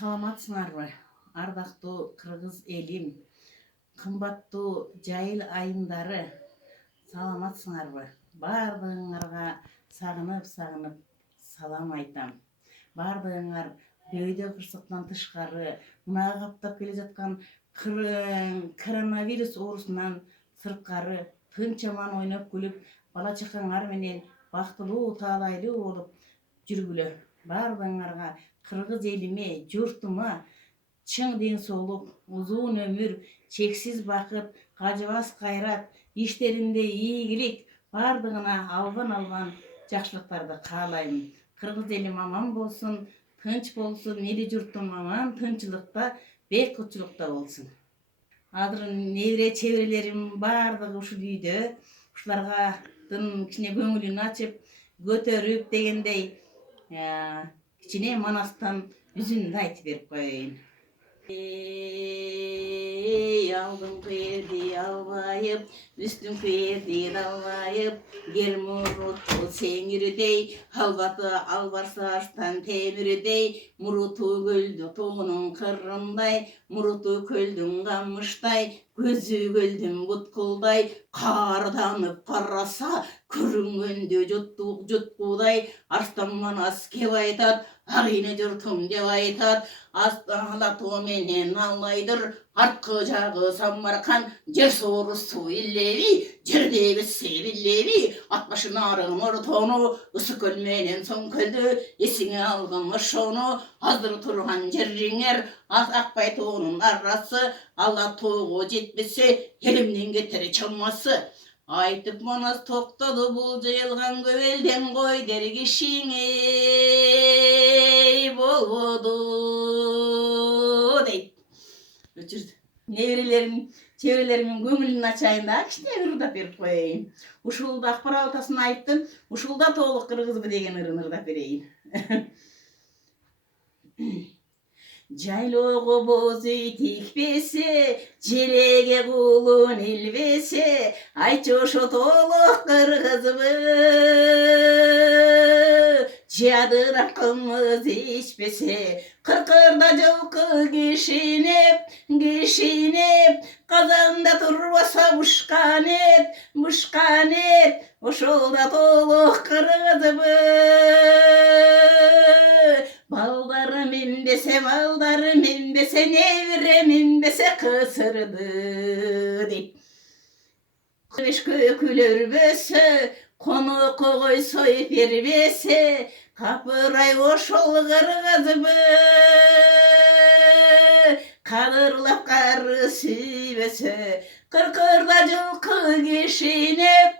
Саламатсыңарбы, ардактуу кыргыз элим, кымбаттуу жайыл айымдары, саламатсыңарбы? Бардыгыңарга сагынып салам айтам. Бардыгыңар бөйдө кырсыктан тышкары, мына каптап келе жаткан коронавирус оорусунан сырткары тынч аман ойноп күлүп, бала чакаңар менен бактылуу, таалайлуу болуп жүргүлө. Бардыгыңарга, кыргыз элиме, журтума чың ден соолук, узун өмүр, чексиз бакыт, кажыбас кайрат, иштеринде ийгилик, бардыгына албан жакшылыктарды каалайм. Кыргыз элим аман болсун, тынч болсун, эли журтум аман тынчылыкта, бейкутчулукта болсун. Азыр небере чеберелерим бардыгы ушул үйдө, ушуларга кичине көңүлүн ачып, көтөрүп дегендей, кичине манастан үзүндү айтып берип коеюн. Алдыңкы эрди албайып, үстүңкү эрди албайып, кер муруту сеңирдей, албаты албарса аштан темирдей, муруту көлдү тоонун кырындай, муруту көлдүн камыштай, көзү көлдүн буткулдай, каарданып караса, көрүнгөндө жуткудай, арстан манас кеп айтат, ак ийне журтум деп айтат, ала тоо менен алайдыр, арткы жагы Самаркан, жер соорусу иллеби, жердеги себиллеби, ат башын арын ортону, ысык көл менен соң көлдү, эсиңе алгын ошону, азыр турган жериңер, акбай тоонун арасы, ала тоого жетпесе, элимден кетер чамасы. Айтып манас токтоду бул жыйылган көбөлден кой дер кишиңей болбоду дейт. Өчүрдү. Чеберелеримин көңүлүн ачайын да, кичине ырдап берип коеюн. Ушулда акбар алтасын айттым, ушулда толук кыргызбы деген ырын ырдап берейин. Жайлоого боз үй тикпесе, желеге кулун илбесе, айтчы ошо толук кыргызбы. Жадырап кымыз ичпесе, кыркырда жылкы кишинеп, казанда турбаса бушкан эт, ошол да толук кыргызбы. Балдарым имбесе, неберем имбесе кысырды дейт. Көкүл өрбөсө, конокко койсо бербесе, капырай ошол кыргызбы. Кадырлап кары сүйбөсө, кыркырда жылкы кишинеп,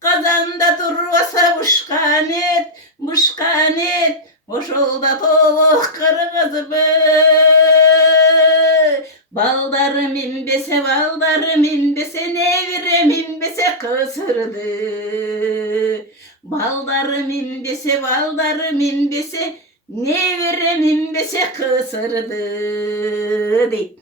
казанда турбаса бушкан эт, ошол да толук кыргызбы. Балдарым имбесе, неберем имбесе кысырды. Балдарым имбесе, неберем имбесе кысырды дейт.